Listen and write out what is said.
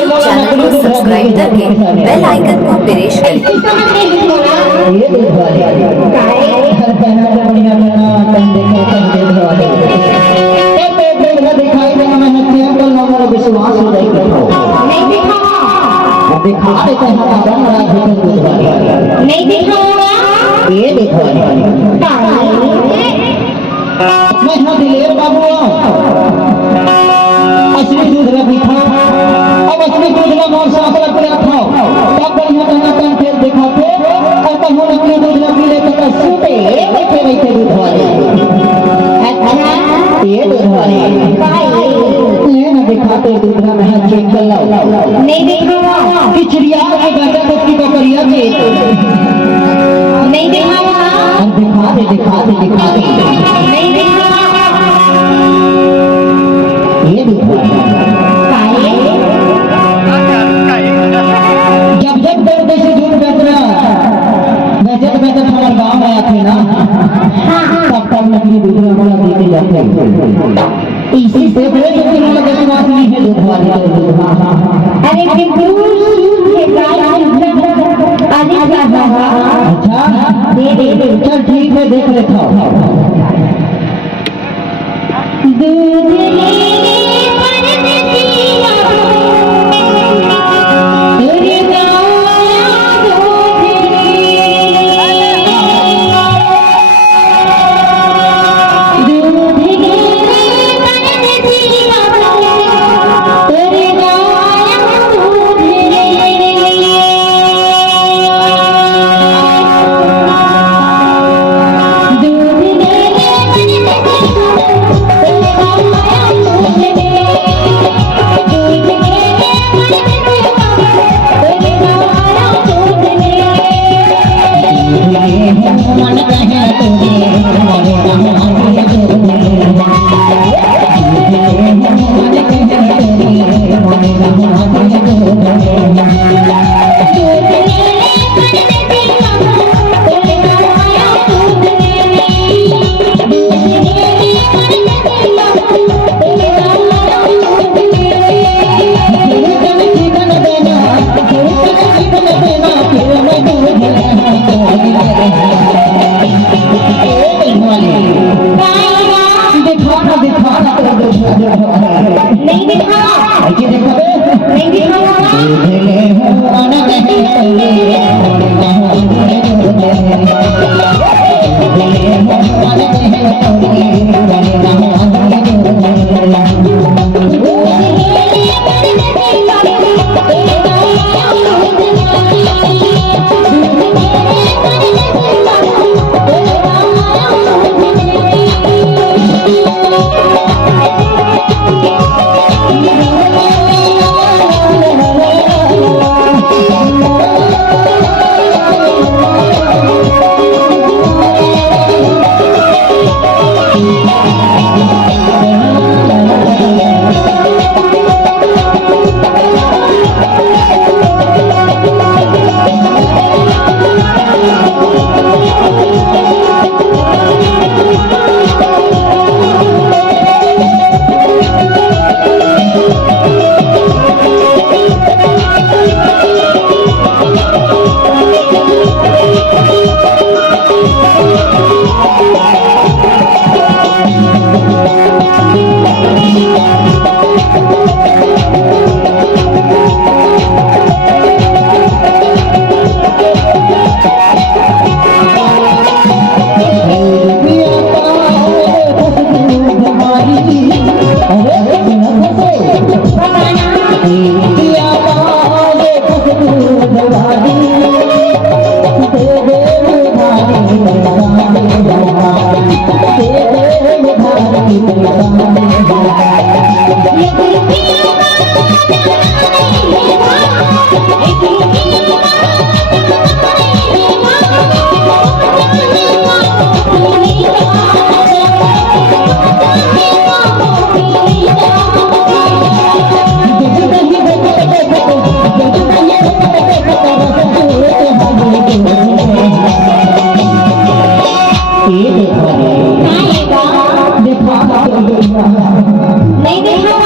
Subscribe करके bell icon को press करें। ये देखो मैं हाँ दिलेर बाबू असली दूध दिखा अब असली दूध का मोर साथ रख रखो तब बढ़िया बढ़िया तन फिर दिखाते और कहो नकली दूध पी ले तो सूते बैठे बैठे दूध वाले अच्छा ये दूध वाले ये ना दिखाते दूध का मैं चेक कर लो नहीं दिखावा कि चिड़िया के गाजा की बकरिया के नहीं दिखावा दिखाते नहीं दिखावा ये देखो जब जब दर्द से दूर बेचना बेचत हमारे गाँव में आते ना तब नकली दूध वाला देते जाते इसी से बड़े जो तुम्हारा विश्वास नहीं है दूध वाले अरे अच्छा दे चल ठीक है देख लेता Oh नहीं देखा